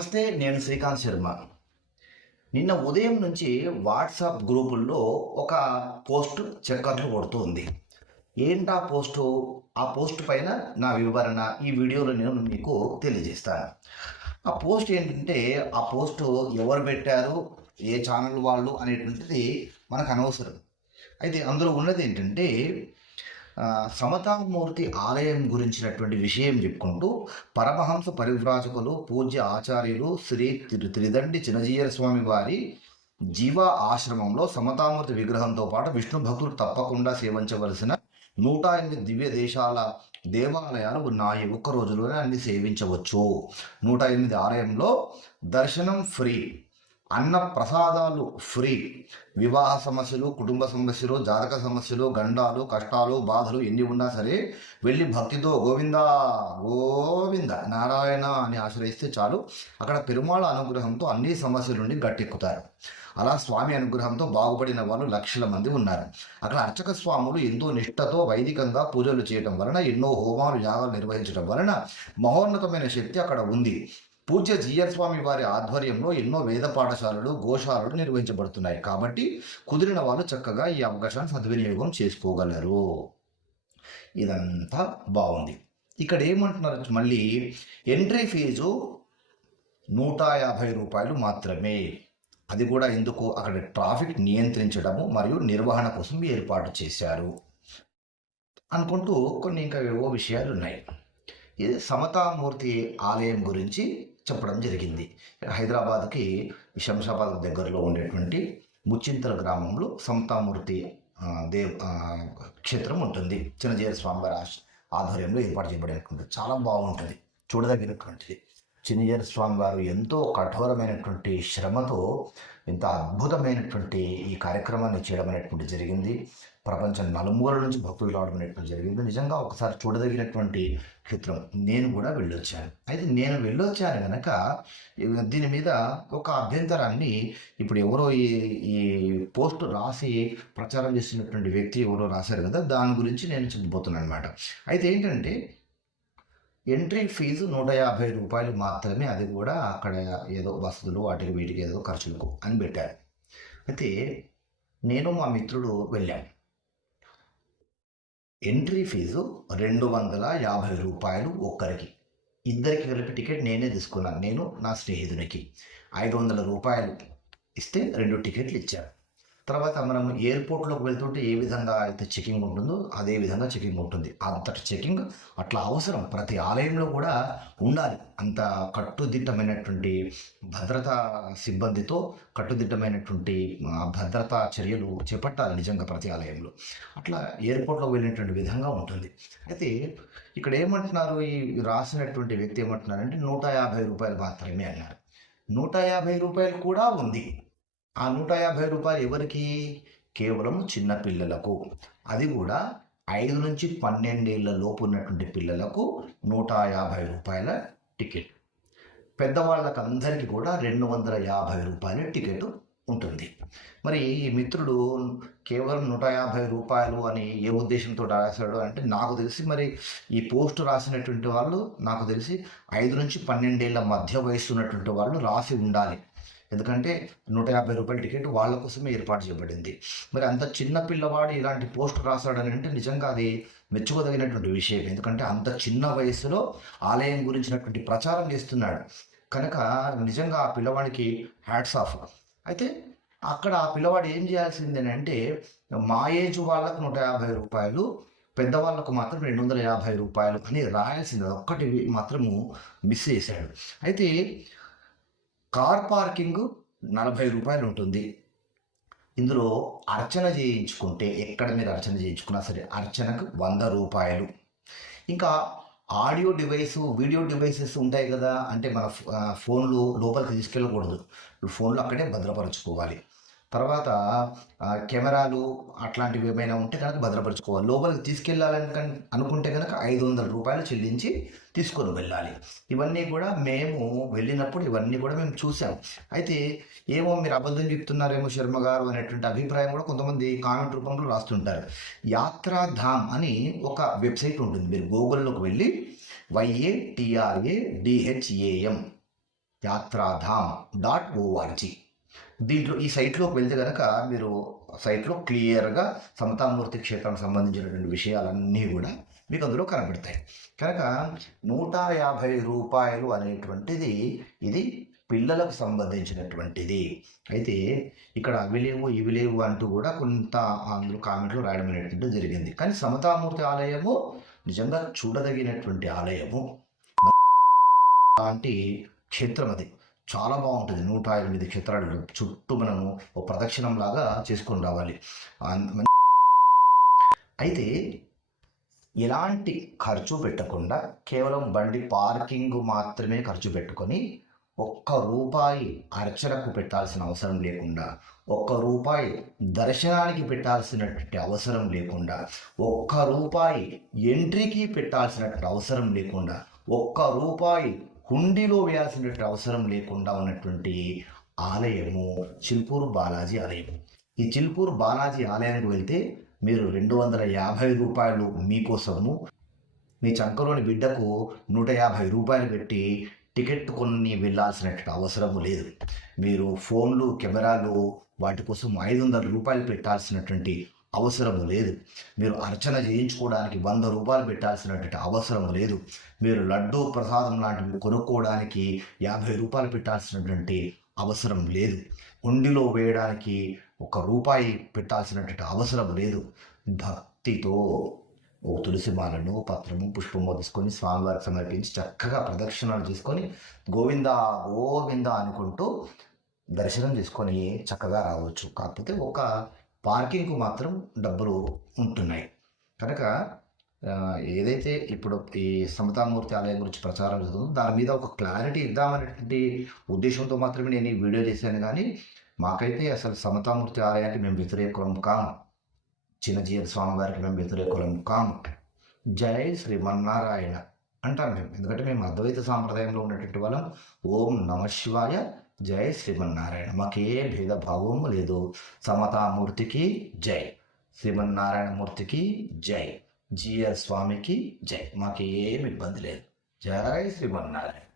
నమస్తే నేను శ్రీకాంత్ శర్మ. నిన్న ఉదయం నుంచి వాట్సాప్ గ్రూపుల్లో ఒక పోస్ట్ చక్కర్లు కొడుతుంది ఏంటా పోస్టు? ఆ పోస్ట్ పైన నా వివరణ ఈ వీడియోలో నేను మీకు తెలియజేస్తాను ఆ పోస్ట్ ఏంటంటే ఆ పోస్ట్ ఎవరు పెట్టారు ఏ ఛానల్ వాళ్ళు అనేటువంటిది మనకు అనవసరం. అయితే అందులో ఉన్నది ఏంటంటే సమతామూర్తి ఆలయం గురించినటువంటి విషయం చెప్పుకుంటూ పరమహంస పరివ్రాజకులు పూజ్య ఆచార్యులు శ్రీ త్రిదండి చినజీయర స్వామి వారి జీవ ఆశ్రమంలో సమతామూర్తి విగ్రహంతో పాటు విష్ణు భక్తులు తప్పకుండా సేవించవలసిన నూట ఎనిమిది దివ్య దేశాల దేవాలయాలు ఉన్నాయి. ఒక్క రోజులోనే అన్ని సేవించవచ్చు. నూట ఎనిమిది ఆలయంలో దర్శనం ఫ్రీ. అన్న ప్రసాదాలు ఫ్రీ. వివాహ సమస్యలు కుటుంబ సమస్యలు జాతక సమస్యలు గండాలు కష్టాలు బాధలు ఎన్ని ఉన్నా సరే వెళ్ళి భక్తితో గోవింద గోవింద నారాయణ అని ఆశ్రయిస్తే చాలు. అక్కడ పెరుమాళ అనుగ్రహంతో అన్ని సమస్యల నుండి గట్టెక్కుతారు. అలా స్వామి అనుగ్రహంతో బాగుపడిన వాళ్ళు లక్షల మంది ఉన్నారు. అక్కడ అర్చక స్వాములు ఎంతో నిష్ఠతో వైదికంగా పూజలు చేయడం వలన ఎన్నో హోమాలు యాగాలు నిర్వహించడం వలన మహోన్నతమైన శక్తి అక్కడ ఉంది. పూజ్య జీయర్ స్వామి వారి ఆధ్వర్యంలో ఎన్నో వేద పాఠశాలలు గోశాలలు నిర్వహించబడుతున్నాయి. కాబట్టి కుదిరిన వాళ్ళు చక్కగా ఈ అవకాశాన్ని సద్వినియోగం చేసుకోగలరు. ఇదంతా బాగుంది. ఇక్కడ ఏమంటున్నారు మళ్ళీ ఎంట్రీ ఫీజు నూట యాభై రూపాయలు మాత్రమే. అది కూడా ఎందుకు? అక్కడ ట్రాఫిక్ నియంత్రించడము మరియు నిర్వహణ కోసం ఏర్పాటు చేశారు. అనుకుంటూ కొన్ని ఇంకా ఏవో విషయాలు ఉన్నాయి. ఇది సమతామూర్తి ఆలయం గురించి చెప్పడం జరిగింది. హైదరాబాద్కి శంషాబాద్ దగ్గరలో ఉండేటువంటి ముచ్చింతల గ్రామంలో సమతామూర్తి దేవ్ క్షేత్రం ఉంటుంది. చిన్నజీర స్వామివారి ఆధ్వర్యంలో ఏర్పాటు చేయబడినటువంటి. చాలా బాగుంటుంది. చూడదగినటువంటిది. చిన్నజయస్వామి వారు ఎంతో కఠోరమైనటువంటి శ్రమతో ఇంత అద్భుతమైనటువంటి ఈ కార్యక్రమాన్ని చేయడం అనేటువంటి జరిగింది. ప్రపంచం నలుమూల నుంచి భక్తులు రావడం అనేటువంటి జరిగింది. నిజంగా ఒకసారి చూడదగినటువంటి క్షేత్రం. నేను కూడా వెళ్ళొచ్చాను. అయితే నేను వెళ్ళొచ్చాను కనుక దీని మీద ఒక అభ్యంతరాన్ని ఇప్పుడు ఎవరో ఈ ఈ పోస్ట్ రాసి ప్రచారం చేస్తున్నటువంటి వ్యక్తి ఎవరో రాశారు కదా దాని గురించి నేను చెప్పబోతున్నాను అనమాట అయితే ఏంటంటే ఎంట్రీ ఫీజు నూట యాభై రూపాయలు మాత్రమే అది కూడా అక్కడ ఏదో వసతులు వాటికి వీటికి ఏదో ఖర్చులకు అని పెట్టారు. అయితే నేను మా మిత్రుడు వెళ్ళాను ఎంట్రీ ఫీజు రెండు వందల యాభై రూపాయలు ఒక్కరికి. ఇద్దరికి కలిపి టికెట్ నేనే తీసుకున్నాను. నేను నా స్నేహితునికి ఐదు వందల రూపాయలు ఇస్తే రెండు టికెట్లు ఇచ్చాను తర్వాత మనం ఎయిర్పోర్ట్లోకి వెళ్తుంటే ఏ విధంగా అయితే చెకింగ్ ఉంటుందో అదే విధంగా చెకింగ్ ఉంటుంది. అంతటి చెకింగ్ అట్లా అవసరం. ప్రతి ఆలయంలో కూడా ఉండాలి. అంత కట్టుదిట్టమైనటువంటి భద్రతా సిబ్బందితో కట్టుదిట్టమైనటువంటి భద్రతా చర్యలు చేపట్టాలి నిజంగా ప్రతి ఆలయంలో. అట్లా ఎయిర్పోర్ట్లో వెళ్ళినటువంటి విధంగా ఉంటుంది. అయితే ఇక్కడ ఏమంటున్నారు? ఈ రాసినటువంటి వ్యక్తి ఏమంటున్నారంటే నూట యాభై రూపాయలు మాత్రమే అన్నారు. నూట యాభై రూపాయలు కూడా ఉంది. ఆ నూట యాభై రూపాయలు ఎవరికి? కేవలం చిన్న పిల్లలకు. అది కూడా ఐదు నుంచి పన్నెండేళ్ళ లోపు ఉన్నటువంటి పిల్లలకు నూట యాభై రూపాయల టికెట్. పెద్దవాళ్ళకి అందరికీ కూడా రెండు వందల యాభై రూపాయల టికెట్ ఉంటుంది. మరి ఈ మిత్రుడు కేవలం నూట యాభై రూపాయలు అని ఏ ఉద్దేశంతో రాశాడు అంటే నాకు తెలిసి మరి ఈ పోస్ట్ రాసినటువంటి వాళ్ళు నాకు తెలిసి ఐదు నుంచి పన్నెండేళ్ళ మధ్య వయసు ఉన్నటువంటి వాళ్ళు రాసి ఉండాలి. ఎందుకంటే నూట యాభై రూపాయల టికెట్ వాళ్ళ కోసమే ఏర్పాటు చేయబడింది. మరి అంత చిన్న పిల్లవాడు ఇలాంటి పోస్ట్ రాశాడని అంటే నిజంగా అది మెచ్చుకోదగినటువంటి విషయం ఎందుకంటే అంత చిన్న వయసులో ఆలయం గురించినటువంటి ప్రచారం చేస్తున్నాడు. కనుక నిజంగా ఆ పిల్లవాడికి హ్యాట్స్ ఆఫ్. అయితే అక్కడ ఆ పిల్లవాడు ఏం చేయాల్సింది అంటే మా ఏజ్ వాళ్ళకు నూట యాభై రూపాయలు పెద్దవాళ్ళకు మాత్రం రెండు వందల యాభై రూపాయలు అని రాయాల్సింది. ఒక్కటి మాత్రము మిస్ చేశాడు. అయితే కార్ పార్కింగ్ నలభై రూపాయలు ఉంటుంది. ఇందులో అర్చన చేయించుకుంటే ఎక్కడ మీరు అర్చన చేయించుకున్నా సరే అర్చనకు వంద రూపాయలు. ఇంకా ఆడియో డివైస్ వీడియో డివైసెస్ ఉంటాయి కదా అంటే మన ఫోన్లు లోపలికి తీసుకెళ్ళకూడదు. ఫోన్లు అక్కడే భద్రపరచుకోవాలి. తర్వాత కెమెరాలు అట్లాంటివి ఏమైనా ఉంటే కనుక భద్రపరచుకోవాలి. లోపలికి తీసుకెళ్ళాలని అనుకుంటే కనుక ఐదు వందల రూపాయలు చెల్లించి తీసుకొని వెళ్ళాలి. ఇవన్నీ కూడా మేము వెళ్ళినప్పుడు ఇవన్నీ కూడా మేము చూసాం. అయితే ఏమో మీరు అబద్ధం చెప్తున్నారేమో శర్మ గారు అనేటువంటి అభిప్రాయం కూడా కొంతమంది కామెంట్ రూపంలో రాస్తుంటారు. యాత్రాధామ్ అని ఒక వెబ్సైట్ ఉంటుంది. మీరు గూగుల్లోకి వెళ్ళి Y A T R A D H A M Yatradham dot O R G దీంట్లో ఈ సైట్లోకి వెళ్తే కనుక మీరు సైట్లో క్లియర్గా సమతామూర్తి క్షేత్రానికి సంబంధించినటువంటి విషయాలన్నీ కూడా మీకు అందులో కనబడతాయి. కనుక నూట యాభై రూపాయలు అనేటువంటిది ఇది పిల్లలకు సంబంధించినటువంటిది. అయితే ఇక్కడ అవి లేవు ఇవి లేవు అంటూ కూడా కొంత అందులో కామెంట్లు రాయడం అనేటువంటి జరిగింది. కానీ సమతామూర్తి ఆలయము నిజంగా చూడదగినటువంటి ఆలయము. లాంటి క్షేత్రం అది. చాలా బాగుంటుంది. నూట ఎనిమిది క్షేత్రాలు చుట్టూ మనము ఒక ప్రదక్షిణం లాగా చేసుకొని రావాలి. అయితే ఎలాంటి ఖర్చు పెట్టకుండా కేవలం బండి పార్కింగ్ మాత్రమే ఖర్చు పెట్టుకొని ఒక్క రూపాయి అర్చనకు పెట్టాల్సిన అవసరం లేకుండా ఒక్క రూపాయి దర్శనానికి పెట్టాల్సినటువంటి అవసరం లేకుండా ఒక్క రూపాయి ఎంట్రీకి పెట్టాల్సినటువంటి అవసరం లేకుండా ఒక్క రూపాయి హుండీలో వేయాల్సినటువంటి అవసరం లేకుండా ఉన్నటువంటి ఆలయము చిల్పూరు బాలాజీ ఆలయము. ఈ చిల్పూరు బాలాజీ ఆలయానికి వెళ్తే మీరు రెండు వందల యాభై రూపాయలు మీకోసము మీ చంకలోని బిడ్డకు నూట యాభై రూపాయలు పెట్టి టికెట్ కొని వెళ్ళాల్సినటువంటి అవసరము లేదు. మీరు ఫోన్లు కెమెరాలు వాటి కోసం ఐదు వందల రూపాయలు పెట్టాల్సినటువంటి అవసరం లేదు. మీరు అర్చన చేయించుకోవడానికి వంద రూపాయలు పెట్టాల్సినటువంటి అవసరం లేదు. మీరు లడ్డూ ప్రసాదం లాంటివి కొనుక్కోవడానికి యాభై రూపాయలు పెట్టాల్సినటువంటి అవసరం లేదు. ఉండిలో వేయడానికి ఒక రూపాయి పెట్టాల్సినటువంటి అవసరం లేదు. భక్తితో ఓ తులసి మాలను పత్రము పుష్పము తీసుకొని స్వామివారికి సమర్పించి చక్కగా ప్రదక్షిణలు చేసుకొని గోవింద గోవింద అనుకుంటూ దర్శనం చేసుకొని చక్కగా రావచ్చు. కాకపోతే ఒక పార్కింగ్కు మాత్రం డబ్బులు ఉంటున్నాయి. కనుక ఏదైతే ఇప్పుడు ఈ సమతామూర్తి ఆలయం గురించి ప్రచారం జరుగుతుందో దాని మీద ఒక క్లారిటీ ఇద్దామనేటువంటి ఉద్దేశంతో మాత్రమే నేను ఈ వీడియో చేశాను. కానీ మాకైతే అసలు సమతామూర్తి ఆలయానికి మేము వ్యతిరేకులం కాము చిన్నజీవ స్వామి వారికి మేము వ్యతిరేకులం కాము జై శ్రీమన్నారాయణ అంటాను మేము ఎందుకంటే మేము అద్వైత సాంప్రదాయంలో ఉన్నటువంటి వాళ్ళం. ఓం నమ శివాయ జై శ్రీమన్నారాయణ. మాకే భేదభావము లేదు. సమతామూర్తికి జై. శ్రీమన్నారాయణమూర్తికి జై. జిఆర్ స్వామికి జై. మాకు ఏమి ఇబ్బంది లేదు. జై శ్రీమన్నారాయణ.